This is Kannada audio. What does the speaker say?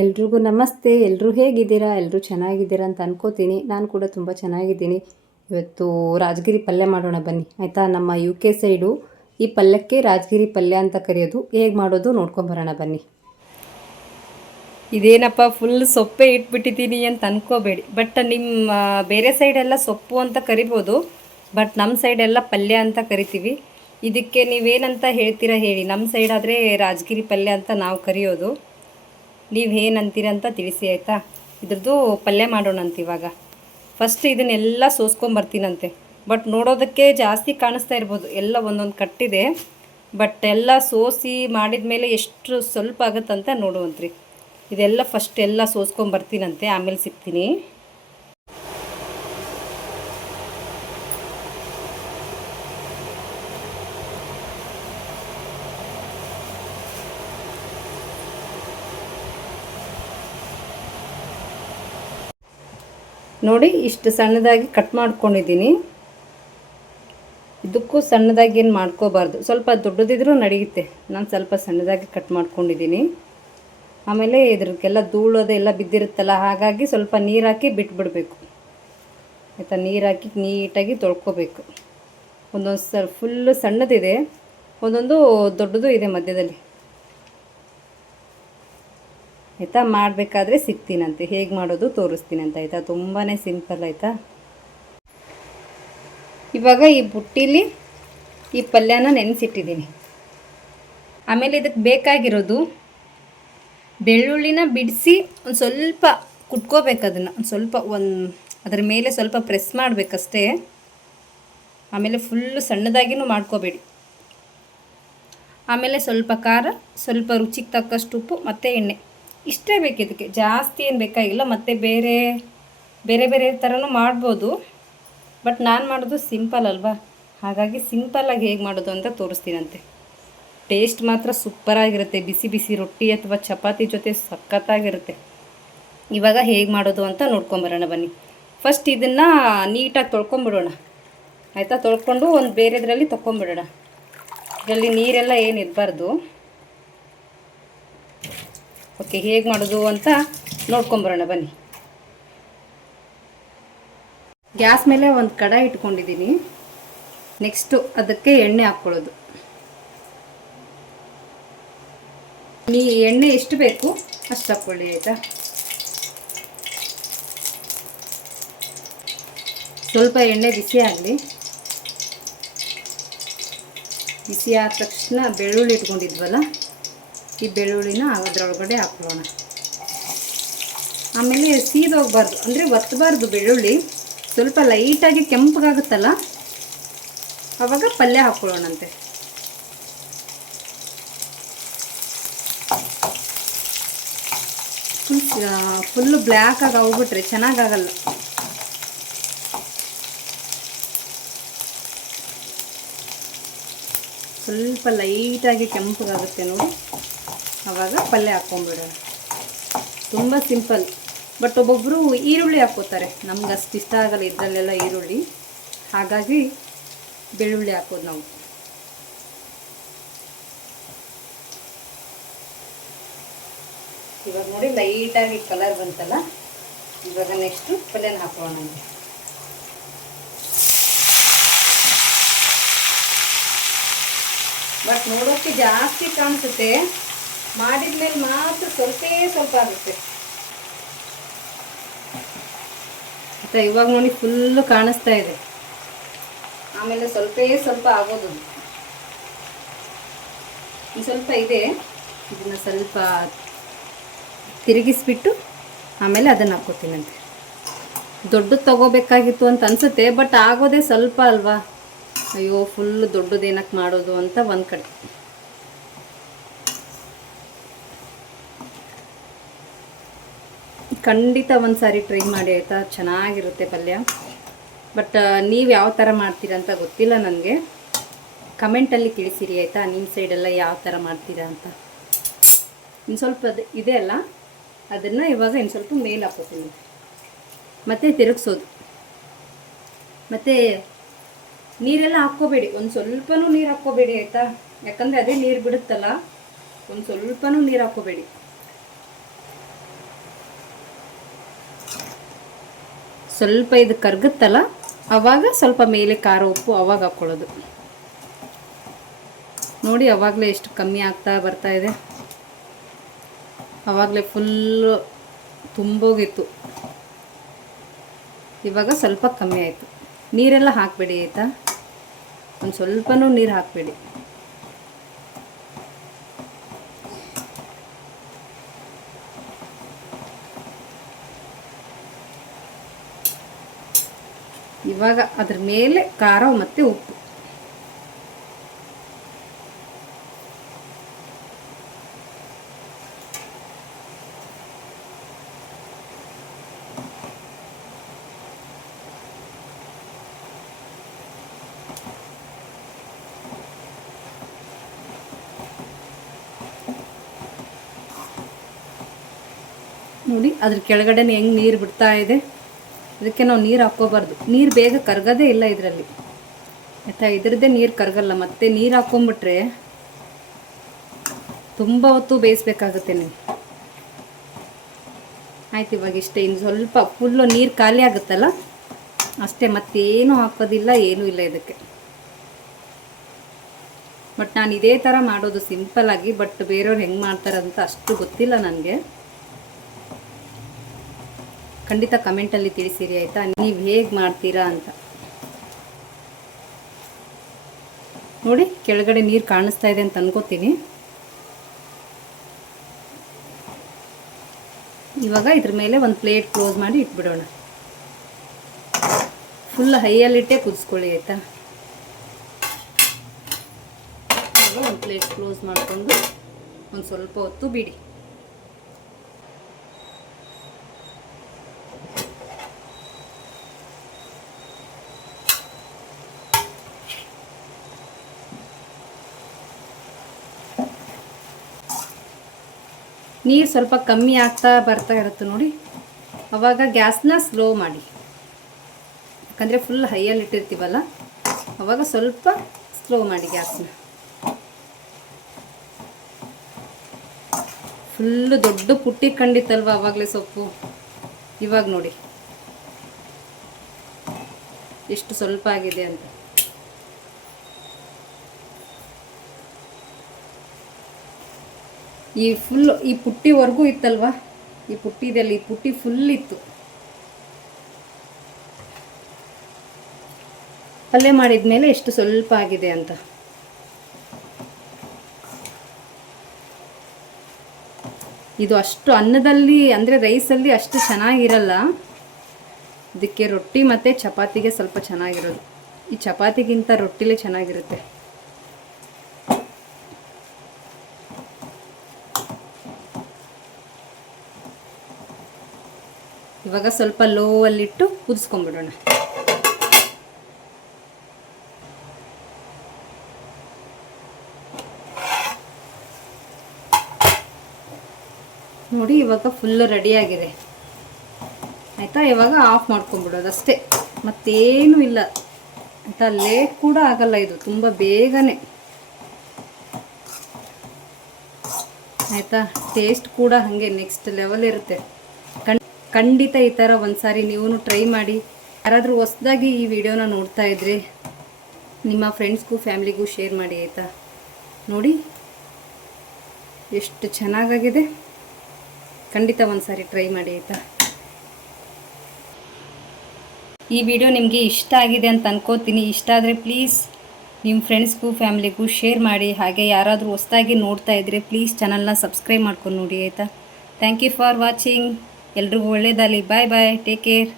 ಎಲ್ರಿಗೂ ನಮಸ್ತೆ. ಎಲ್ಲರೂ ಹೇಗಿದ್ದೀರಾ? ಎಲ್ಲರೂ ಚೆನ್ನಾಗಿದ್ದೀರಾ ಅಂತ ಅನ್ಕೋತೀನಿ. ನಾನು ಕೂಡ ತುಂಬ ಚೆನ್ನಾಗಿದ್ದೀನಿ. ಇವತ್ತು ರಾಜಗಿರಿ ಪಲ್ಯ ಮಾಡೋಣ ಬನ್ನಿ, ಆಯಿತಾ? ನಮ್ಮ UK ಸೈಡು ಈ ಪಲ್ಯಕ್ಕೆ ರಾಜಗಿರಿ ಪಲ್ಯ ಅಂತ ಕರೆಯೋದು. ಹೇಗೆ ಮಾಡೋದು ನೋಡ್ಕೊಂಬರೋಣ ಬನ್ನಿ. ಇದೇನಪ್ಪ ಫುಲ್ ಸೊಪ್ಪೆ ಇಟ್ಬಿಟ್ಟಿದ್ದೀನಿ ಅಂತ ಅನ್ಕೋಬೇಡಿ. ಬಟ್ ನಿಮ್ಮ ಬೇರೆ ಸೈಡೆಲ್ಲ ಸೊಪ್ಪು ಅಂತ ಕರಿಬೋದು, ಬಟ್ ನಮ್ಮ ಸೈಡೆಲ್ಲ ಪಲ್ಯ ಅಂತ ಕರಿತೀವಿ. ಇದಕ್ಕೆ ನೀವೇನಂತ ಹೇಳ್ತೀರಾ ಹೇಳಿ? ನಮ್ಮ ಸೈಡಾದರೆ ರಾಜಗಿರಿ ಪಲ್ಯ ಅಂತ ನಾವು ಕರೆಯೋದು. ನೀವು ಏನಂತೀರ ಅಂತ ತಿಳಿಸಿ, ಆಯಿತಾ? ಇದ್ರದ್ದು ಪಲ್ಯ ಮಾಡೋಣಂತ. ಇವಾಗ ಫಸ್ಟ್ ಇದನ್ನೆಲ್ಲ ಸೋಸ್ಕೊಂಬರ್ತೀನಂತೆ. ಬಟ್ ನೋಡೋದಕ್ಕೆ ಜಾಸ್ತಿ ಕಾಣಿಸ್ತಾ ಇರ್ಬೋದು, ಎಲ್ಲ ಒಂದೊಂದು ಕಟ್ಟಿದೆ. ಬಟ್ ಎಲ್ಲ ಸೋಸಿ ಮಾಡಿದ ಮೇಲೆ ಎಷ್ಟು ಸ್ವಲ್ಪ ಆಗುತ್ತಂತ ನೋಡುವಂತ್ರಿ. ಇದೆಲ್ಲ ಫಸ್ಟ್ ಎಲ್ಲ ಸೋಸ್ಕೊಂಬರ್ತೀನಂತೆ, ಆಮೇಲೆ ಸಿಗ್ತೀನಿ. ನೋಡಿ, ಇಷ್ಟು ಸಣ್ಣದಾಗಿ ಕಟ್ ಮಾಡ್ಕೊಂಡಿದ್ದೀನಿ. ಇದಕ್ಕೂ ಸಣ್ಣದಾಗಿ ಏನು ಮಾಡ್ಕೋಬಾರ್ದು, ಸ್ವಲ್ಪ ದೊಡ್ಡದಿದ್ರೂ ನಡೆಯುತ್ತೆ. ನಾನು ಸ್ವಲ್ಪ ಸಣ್ಣದಾಗಿ ಕಟ್ ಮಾಡ್ಕೊಂಡಿದ್ದೀನಿ. ಆಮೇಲೆ ಇದ್ರಕ್ಕೆಲ್ಲ ಧೂಳೋದೆಲ್ಲ ಬಿದ್ದಿರುತ್ತಲ್ಲ, ಹಾಗಾಗಿ ಸ್ವಲ್ಪ ನೀರು ಹಾಕಿ ಬಿಟ್ಬಿಡಬೇಕು, ಆಯಿತಾ? ನೀರು ಹಾಕಿ ನೀಟಾಗಿ ತೊಳ್ಕೊಬೇಕು. ಒಂದೊಂದು ಫುಲ್ಲು ಸಣ್ಣದಿದೆ, ಒಂದೊಂದು ದೊಡ್ಡದು ಇದೆ ಮಧ್ಯದಲ್ಲಿ, ಆಯಿತಾ? ಮಾಡಬೇಕಾದ್ರೆ ಸಿಗ್ತೀನಂತೆ, ಹೇಗೆ ಮಾಡೋದು ತೋರಿಸ್ತೀನಂತ, ಆಯಿತಾ? ತುಂಬಾ ಸಿಂಪಲ್, ಆಯಿತಾ? ಇವಾಗ ಈ ಬುಟ್ಟಿಲಿ ಈ ಪಲ್ಯನ ನೆನೆಸಿಟ್ಟಿದ್ದೀನಿ. ಆಮೇಲೆ ಇದಕ್ಕೆ ಬೇಕಾಗಿರೋದು ಬೆಳ್ಳುಳ್ಳಿನ ಬಿಡಿಸಿ ಒಂದು ಸ್ವಲ್ಪ ಕುಟ್ಕೋಬೇಕು. ಅದನ್ನು ಒಂದು ಸ್ವಲ್ಪ ಅದರ ಮೇಲೆ ಸ್ವಲ್ಪ ಪ್ರೆಸ್ ಮಾಡಬೇಕಷ್ಟೇ. ಆಮೇಲೆ ಫುಲ್ಲು ಸಣ್ಣದಾಗಿನೂ ಮಾಡ್ಕೋಬೇಡಿ. ಆಮೇಲೆ ಸ್ವಲ್ಪ ಖಾರ, ಸ್ವಲ್ಪ ರುಚಿಗೆ ತಕ್ಕಷ್ಟು ಉಪ್ಪು ಮತ್ತು ಎಣ್ಣೆ, ಇಷ್ಟೇ ಬೇಕು. ಇದಕ್ಕೆ ಜಾಸ್ತಿ ಏನು ಬೇಕಾಗಿಲ್ಲ. ಮತ್ತು ಬೇರೆ ಬೇರೆ ಬೇರೆ ಥರನೂ ಮಾಡ್ಬೋದು, ಬಟ್ ನಾನು ಮಾಡೋದು ಸಿಂಪಲ್ ಅಲ್ವಾ, ಹಾಗಾಗಿ ಸಿಂಪಲ್ಲಾಗಿ ಹೇಗೆ ಮಾಡೋದು ಅಂತ ತೋರಿಸ್ತೀನಂತೆ. ಟೇಸ್ಟ್ ಮಾತ್ರ ಸೂಪರಾಗಿರುತ್ತೆ. ಬಿಸಿ ಬಿಸಿ ರೊಟ್ಟಿ ಅಥವಾ ಚಪಾತಿ ಜೊತೆ ಸಖತ್ತಾಗಿರುತ್ತೆ. ಇವಾಗ ಹೇಗೆ ಮಾಡೋದು ಅಂತ ನೋಡ್ಕೊಂಬರೋಣ ಬನ್ನಿ. ಫಸ್ಟ್ ಇದನ್ನು ನೀಟಾಗಿ ತೊಳ್ಕೊಂಬಿಡೋಣ, ಆಯಿತಾ? ತೊಳ್ಕೊಂಡು ಒಂದು ಬೇರೆದ್ರಲ್ಲಿ ತೊಗೊಂಬಿಡೋಣ. ಇದರಲ್ಲಿ ನೀರೆಲ್ಲ ಏನು ಇರಬಾರ್ದು. ಓಕೆ, ಹೇಗೆ ಮಾಡೋದು ಅಂತ ನೋಡ್ಕೊಂಬರೋಣ ಬನ್ನಿ. ಗ್ಯಾಸ್ ಮೇಲೆ ಒಂದು ಕಡಾಯಿ ಇಟ್ಕೊಂಡಿದ್ದೀನಿ. ನೆಕ್ಸ್ಟು ಅದಕ್ಕೆ ಎಣ್ಣೆ ಹಾಕ್ಕೊಳ್ಳೋದು. ಎಣ್ಣೆ ಎಷ್ಟು ಬೇಕು ಅಷ್ಟು ಹಾಕ್ಕೊಳ್ಳಿ, ಆಯಿತಾ? ಸ್ವಲ್ಪ ಎಣ್ಣೆ ಬಿಸಿ ಆಗಲಿ. ಬಿಸಿ ಆದ ತಕ್ಷಣ ಬೆಳ್ಳುಳ್ಳಿ ಇಟ್ಕೊಂಡಿದ್ವಲ್ಲ, ಈ ಬೆಳ್ಳುಳ್ಳಿನ ಅದರೊಳಗಡೆ ಹಾಕೊಳ್ಳೋಣ. ಆಮೇಲೆ ಸೀದೋಗಬಾರ್ದು, ಅಂದರೆ ಒತ್ತಬಾರ್ದು. ಬೆಳ್ಳುಳ್ಳಿ ಸ್ವಲ್ಪ ಲೈಟಾಗಿ ಕೆಂಪಗಾಗುತ್ತಲ್ಲ, ಆವಾಗ ಪಲ್ಯ ಹಾಕ್ಕೊಳ್ಳೋಣಂತೆ. ಫುಲ್ಲು ಬ್ಲ್ಯಾಕಾಗಿ ಹೋಗ್ಬಿಟ್ರೆ ಚೆನ್ನಾಗಾಗಲ್ಲ. ಸ್ವಲ್ಪ ಲೈಟಾಗಿ ಕೆಂಪಗಾಗುತ್ತೆ ನೋಡಿ, ಆವಾಗ ಪಲ್ಯ ಹಾಕ್ಕೊಂಬಿಡೋಣ. ತುಂಬ ಸಿಂಪಲ್. ಬಟ್ ಒಬ್ಬೊಬ್ಬರು ಈರುಳ್ಳಿ ಹಾಕ್ಕೋತಾರೆ, ನಮ್ಗೆ ಅಷ್ಟು ಇಷ್ಟ ಆಗಲ್ಲ ಇದರಲ್ಲೆಲ್ಲ ಈರುಳ್ಳಿ, ಹಾಗಾಗಿ ಬೆಳ್ಳುಳ್ಳಿ ಹಾಕೋದು ನಾವು. ಇವಾಗ ನೋಡಿ ಲೈಟಾಗಿ ಕಲರ್ ಬಂತಲ್ಲ, ಇವಾಗ ನೆಕ್ಸ್ಟು ಪಲ್ಯನ ಹಾಕೋಣ. ಬಟ್ ನೋಡೋಕ್ಕೆ ಜಾಸ್ತಿ ಕಾಣಿಸುತ್ತೆ, ಮಾಡಿದ್ಮೇಲೆ ಮಾತ್ರ ಸ್ವಲ್ಪ ಆಗುತ್ತೆ, ಆಯಿತಾ? ಇವಾಗ ನೋಡಿ ಫುಲ್ಲು ಕಾಣಿಸ್ತಾ ಇದೆ, ಆಮೇಲೆ ಸ್ವಲ್ಪ ಆಗೋದು. ಸ್ವಲ್ಪ ಇದೆ, ಇದನ್ನು ಸ್ವಲ್ಪ ತಿರುಗಿಸ್ಬಿಟ್ಟು ಆಮೇಲೆ ಅದನ್ನು ಹಾಕ್ಕೋತೀನಂತೆ. ದೊಡ್ಡದು ತೊಗೋಬೇಕಾಗಿತ್ತು ಅಂತ ಅನಿಸುತ್ತೆ, ಬಟ್ ಆಗೋದೇ ಸ್ವಲ್ಪ ಅಲ್ವಾ. ಅಯ್ಯೋ, ಫುಲ್ಲು ದೊಡ್ಡದೇನಕ್ಕೆ ಮಾಡೋದು ಅಂತ ಒಂದು ಕಡೆ. ಖಂಡಿತ ಒಂದು ಸಾರಿ ಟ್ರೈ ಮಾಡಿ, ಆಯಿತಾ? ಚೆನ್ನಾಗಿರುತ್ತೆ ಪಲ್ಯ. ಬಟ್ ನೀವು ಯಾವ ಥರ ಮಾಡ್ತೀರಾ ಅಂತ ಗೊತ್ತಿಲ್ಲ ನನಗೆ, ಕಮೆಂಟಲ್ಲಿ ತಿಳಿಸಿರಿ, ಆಯಿತಾ? ನಿಮ್ಮ ಸೈಡೆಲ್ಲ ಯಾವ ಥರ ಮಾಡ್ತೀರಾ ಅಂತ. ಇನ್ನು ಸ್ವಲ್ಪ ಇದೆ ಅಲ್ಲ, ಅದನ್ನು ಇವಾಗ ಇನ್ನು ಸ್ವಲ್ಪ ಮೇಲೆ ಹಾಕೋತೀನಿ, ಮತ್ತು ತಿರುಗಿಸೋದು. ಮತ್ತು ನೀರೆಲ್ಲ ಹಾಕ್ಕೋಬೇಡಿ, ಒಂದು ಸ್ವಲ್ಪನೂ ನೀರು ಹಾಕ್ಕೋಬೇಡಿ, ಆಯಿತಾ? ಯಾಕಂದರೆ ಅದೇ ನೀರು ಬಿಡುತ್ತಲ್ಲ, ಒಂದು ಸ್ವಲ್ಪನೂ ನೀರು ಹಾಕ್ಕೋಬೇಡಿ. ಸ್ವಲ್ಪ ಇದು ಕರ್ಗುತ್ತಲ್ಲ ಆವಾಗ ಸ್ವಲ್ಪ ಮೇಲೆ ಖಾರ ಉಪ್ಪು ಆವಾಗ ಹಾಕ್ಕೊಳ್ಳೋದು. ನೋಡಿ ಆವಾಗಲೇ ಎಷ್ಟು ಕಮ್ಮಿ ಆಗ್ತಾ ಬರ್ತಾ ಇದೆ. ಆವಾಗಲೇ ಫುಲ್ಲು ತುಂಬೋಗಿತ್ತು, ಇವಾಗ ಸ್ವಲ್ಪ ಕಮ್ಮಿ ಆಯಿತು. ನೀರೆಲ್ಲ ಹಾಕಬೇಡಿ ಆಯಿತಾ, ಒಂದು ಸ್ವಲ್ಪನೂ ನೀರು ಹಾಕಬೇಡಿ. ಇವಾಗ ಅದ್ರ ಮೇಲೆ ಖಾರ ಮತ್ತು ಉಪ್ಪು. ನೋಡಿ ಅದ್ರ ಕೆಳಗಡೆ ಹೆಂಗೆ ನೀರು ಬಿಡ್ತಾ ಇದೆ. ಇದಕ್ಕೆ ನಾವು ನೀರು ಹಾಕ್ಕೋಬಾರ್ದು, ನೀರು ಬೇಗ ಕರಗೋದೇ ಇಲ್ಲ ಇದರಲ್ಲಿ ಆಯಿತಾ. ಇದ್ರದ್ದೇ ನೀರು ಕರಗಲ್ಲ. ಮತ್ತೆ ನೀರು ಹಾಕ್ಕೊಂಬಿಟ್ರೆ ತುಂಬ ಹೊತ್ತು ಬೇಯಿಸ್ಬೇಕಾಗುತ್ತೆ ನೀವು. ಆಯ್ತು, ಇವಾಗ ಇಷ್ಟೇ. ಇನ್ನು ಸ್ವಲ್ಪ ಫುಲ್ಲು ನೀರು ಖಾಲಿ ಆಗುತ್ತಲ್ಲ ಅಷ್ಟೇ, ಮತ್ತೇನು ಹಾಕೋದಿಲ್ಲ, ಏನೂ ಇಲ್ಲ ಇದಕ್ಕೆ. ಬಟ್ ನಾನು ಇದೇ ಥರ ಮಾಡೋದು ಸಿಂಪಲ್ಲಾಗಿ. ಬಟ್ ಬೇರೆಯವ್ರು ಹೆಂಗೆ ಮಾಡ್ತಾರಂತ ಅಷ್ಟು ಗೊತ್ತಿಲ್ಲ ನನಗೆ. ಖಂಡಿತ ಕಮೆಂಟಲ್ಲಿ ತಿಳಿಸಿರಿ ಆಯಿತಾ, ನೀವು ಹೇಗೆ ಮಾಡ್ತೀರಾ ಅಂತ. ನೋಡಿ ಕೆಳಗಡೆ ನೀರು ಕಾಣಿಸ್ತಾ ಇದೆ ಅಂತ ಅನ್ಕೋತೀನಿ. ಇವಾಗ ಇದ್ರ ಮೇಲೆ ಒಂದು ಪ್ಲೇಟ್ ಕ್ಲೋಸ್ ಮಾಡಿ ಇಟ್ಬಿಡೋಣ. ಫುಲ್ ಹೈಯಲ್ಲಿಟ್ಟೆ ಕುದಿಸ್ಕೊಳ್ಳಿ ಆಯಿತಾ. ಇವಾಗ ಒಂದು ಪ್ಲೇಟ್ ಕ್ಲೋಸ್ ಮಾಡಿಕೊಂಡು ಒಂದು ಸ್ವಲ್ಪ ಹೊತ್ತು ಬಿಡಿ. ನೀರು ಸ್ವಲ್ಪ ಕಮ್ಮಿ ಆಗ್ತಾ ಬರ್ತಾ ಇರುತ್ತೆ ನೋಡಿ, ಆವಾಗ ಗ್ಯಾಸ್ನ ಸ್ಲೋ ಮಾಡಿ. ಯಾಕಂದರೆ ಫುಲ್ ಹೈಯಲ್ಲಿ ಇಟ್ಟಿರ್ತೀವಲ್ಲ, ಆವಾಗ ಸ್ವಲ್ಪ ಸ್ಲೋ ಮಾಡಿ ಗ್ಯಾಸ್ನ. ಫುಲ್ಲು ದೊಡ್ಡ ಪುಟ್ಟಿ ಕಂಡಿತ್ತಲ್ವ ಆವಾಗಲೇ ಸೊಪ್ಪು. ಇವಾಗ ನೋಡಿ ಎಷ್ಟು ಸ್ವಲ್ಪ ಆಗಿದೆ ಅಂತ. ಈ ಪುಟ್ಟಿವರೆಗೂ ಇತ್ತಲ್ವ, ಈ ಪುಟ್ಟಿದಲ್ಲಿ ಈ ಪುಟ್ಟಿ ಫುಲ್ ಇತ್ತು. ಪಲ್ಯ ಮಾಡಿದ್ಮೇಲೆ ಎಷ್ಟು ಸ್ವಲ್ಪ ಆಗಿದೆ ಅಂತ. ಇದು ಅಷ್ಟು ಅನ್ನದಲ್ಲಿ ಅಂದರೆ ರೈಸಲ್ಲಿ ಅಷ್ಟು ಚೆನ್ನಾಗಿರಲ್ಲ. ಇದಕ್ಕೆ ರೊಟ್ಟಿ ಮತ್ತು ಚಪಾತಿಗೆ ಸ್ವಲ್ಪ ಚೆನ್ನಾಗಿರೋದು. ಈ ಚಪಾತಿಗಿಂತ ರೊಟ್ಟಿಲೇ ಚೆನ್ನಾಗಿರುತ್ತೆ. ಇವಾಗ ಸ್ವಲ್ಪ ಲೋ ಅಲ್ಲಿಟ್ಟು ಕುದಿಸ್ಕೊಂಡ್ಬಿಡೋಣ. ನೋಡಿ ಇವಾಗ ಫುಲ್ ರೆಡಿಯಾಗಿದೆ ಆಯಿತಾ. ಇವಾಗ ಆಫ್ ಮಾಡ್ಕೊಂಡ್ಬಿಡೋದು ಅಷ್ಟೇ, ಮತ್ತೇನೂ ಇಲ್ಲ ಆಯಿತಾ. ಲೇಟ್ ಕೂಡ ಆಗಲ್ಲ, ಇದು ತುಂಬ ಬೇಗನೆ ಆಯಿತಾ. ಟೇಸ್ಟ್ ಕೂಡ ಹಾಗೆ ನೆಕ್ಸ್ಟ್ ಲೆವೆಲ್ ಇರುತ್ತೆ. ಖಂಡಿತ ಈ ಥರ ಒಂದು ಸಾರಿ ನೀವು ಟ್ರೈ ಮಾಡಿ. ಯಾರಾದರೂ ಹೊಸದಾಗಿ ಈ ವಿಡಿಯೋನ ನೋಡ್ತಾ ಇದ್ದರೆ ನಿಮ್ಮ ಫ್ರೆಂಡ್ಸ್ಗೂ ಫ್ಯಾಮಿಲಿಗೂ ಶೇರ್ ಮಾಡಿ ಆಯಿತಾ. ನೋಡಿ ಎಷ್ಟು ಚೆನ್ನಾಗಾಗಿದೆ, ಖಂಡಿತ ಒಂದು ಸಾರಿ ಟ್ರೈ ಮಾಡಿ ಆಯಿತಾ. ಈ ವಿಡಿಯೋ ನಿಮಗೆ ಇಷ್ಟ ಆಗಿದೆ ಅಂತ ಅನ್ಕೋತೀನಿ. ಇಷ್ಟ ಆದರೆ ಪ್ಲೀಸ್ ನಿಮ್ಮ ಫ್ರೆಂಡ್ಸ್ಗೂ ಫ್ಯಾಮಿಲಿಗೂ ಶೇರ್ ಮಾಡಿ. ಹಾಗೆ ಯಾರಾದರೂ ಹೊಸದಾಗಿ ನೋಡ್ತಾ ಇದ್ದರೆ ಪ್ಲೀಸ್ ಚಾನಲ್ನ ಸಬ್ಸ್ಕ್ರೈಬ್ ಮಾಡ್ಕೊಂಡು ನೋಡಿ ಆಯಿತಾ. Thank you for watching. ಎಲ್ರಿಗೂ ಒಳ್ಳೆಯದಾಗಲಿ. Bye bye, take care.